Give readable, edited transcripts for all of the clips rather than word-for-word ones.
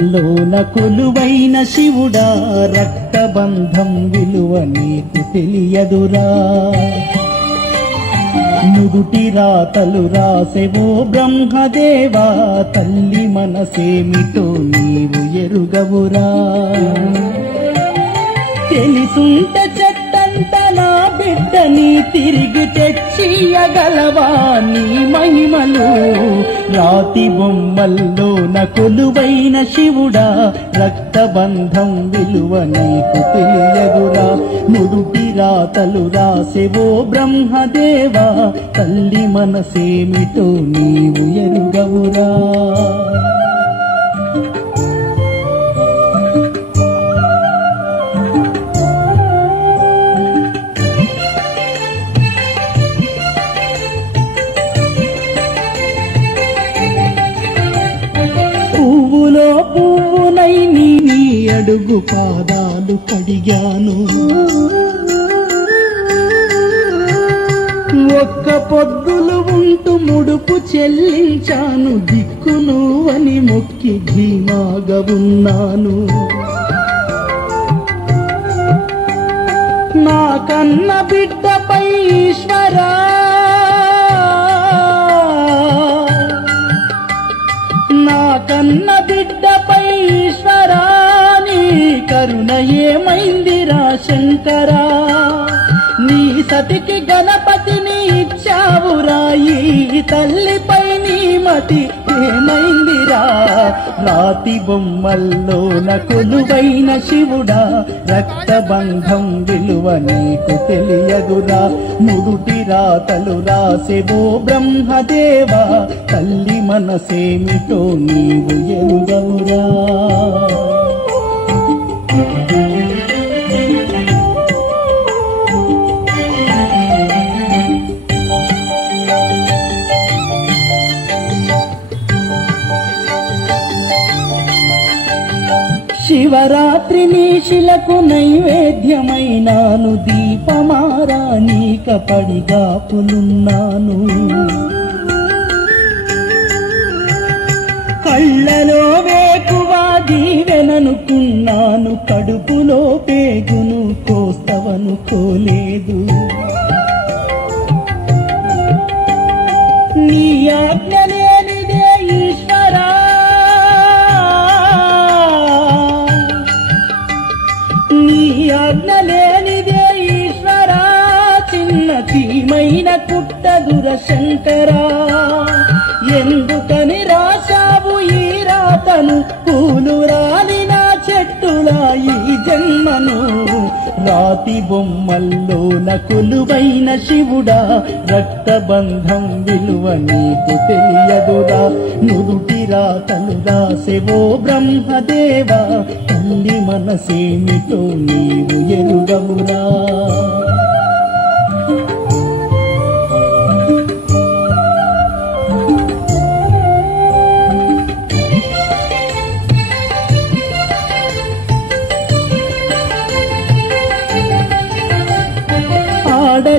లోన కొలువైన శివుడా రక్తబంధం విలువ నీకు తెలియదురా. నుదుటి రాతలు రాసెవో బ్రహ్మదేవా, తల్లి మనసేమిటో నీవు ఎరుగవురా. తెలిసుంటే చెట్టంత నా బిడ్డని తిరిగి తెచ్చియగలవా నీ మహిమలు. రాతి బొమ్మల్లోన కొలువైన శివుడా రక్తబంధం విలువ నీకు తెలియదురా. నుదుటి రాతలు రాసెవో బ్రహ్మదేవా, తల్లి మనసేమిటో నీవు ఎరుగవురా. పువ్వులో పువ్వునై నీ అడుగు పాదాలు కడిగాను. ఒక్క పొద్దులు ఉంటూ ముడుపు చెల్లించాను. దిక్కును అని మొక్కి ధీమాగా ఉన్నాను. నా కన్న బిడ్డపై ఈశ్వరా, నా కన్న బిడ్డపై ఈశ్వరా, నీ కరుణ ఏమైందిరా శంకరా. నీ సతికి గణపతిని ఇచ్చావురా, ఈ తల్లిపై నీ మతి ఏమైందిరా. రాతి బొమ్మల్లోన కొలువైన శివుడా రక్తబంధం విలువ నీకు తెలియదురా. నుదుటి రాతలు రాసెవో బ్రహ్మదేవా, తల్లి మనసేమిటో నీవు ఎరుగవురా. శివరాత్రి నీశిలకు నైవేద్యమైనాను. దీపమారాణీక పడిగాపులున్నాను. కళ్ళలో వేకువా దీవెననుకున్నాను. కడుపులో పేగును కోస్తవనుకోలేదు. నీ ఆజ్ఞ లేనిదే ఈశ్వరా, నీ ఆజ్ఞ లేనిదే ఈశ్వరా. చిన్న చీమైన కుట్టదుర శంకరా. ఎందుకని రాశావు ఈ రాతను, పూలు రాలిన చెట్టులా ఈ జన్మను. రాతి బొమ్మల్లోన కొలువైన శివుడా రక్తబంధం విలువ నీకు తెలియదురా. నుదుటి రాతలు రాసెవో బ్రహ్మదేవా, తల్లి మనసేమిటో నీవు ఎరుగవురా.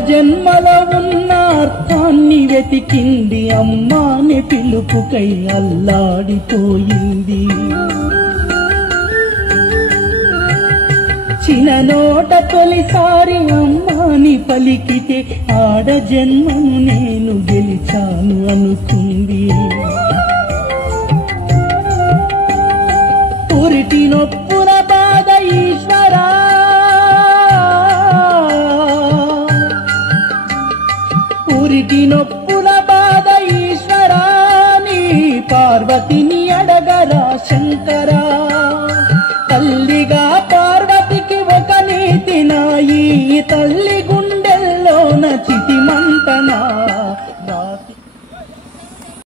జన్మలో ఉన్న అర్థాన్ని వెతికింది. అమ్మాని పిలుపుకై అల్లాడిపోయింది. చిన్ననోట తొలిసారి అమ్మాని పలికితే ఆడ జన్మను నేను గెలిచాను అనుకుంది. పురిటి నొప్పుల బాధ ఈశ్వరా, పురిటి నొప్పుల బాధ ఈశ్వరా. నీ పార్వతిని అడగరా శంకరా. తల్లిగా పార్వతికి ఒక నీతి నాయి, తల్లి గుండెల్లోన చితిమంటనా.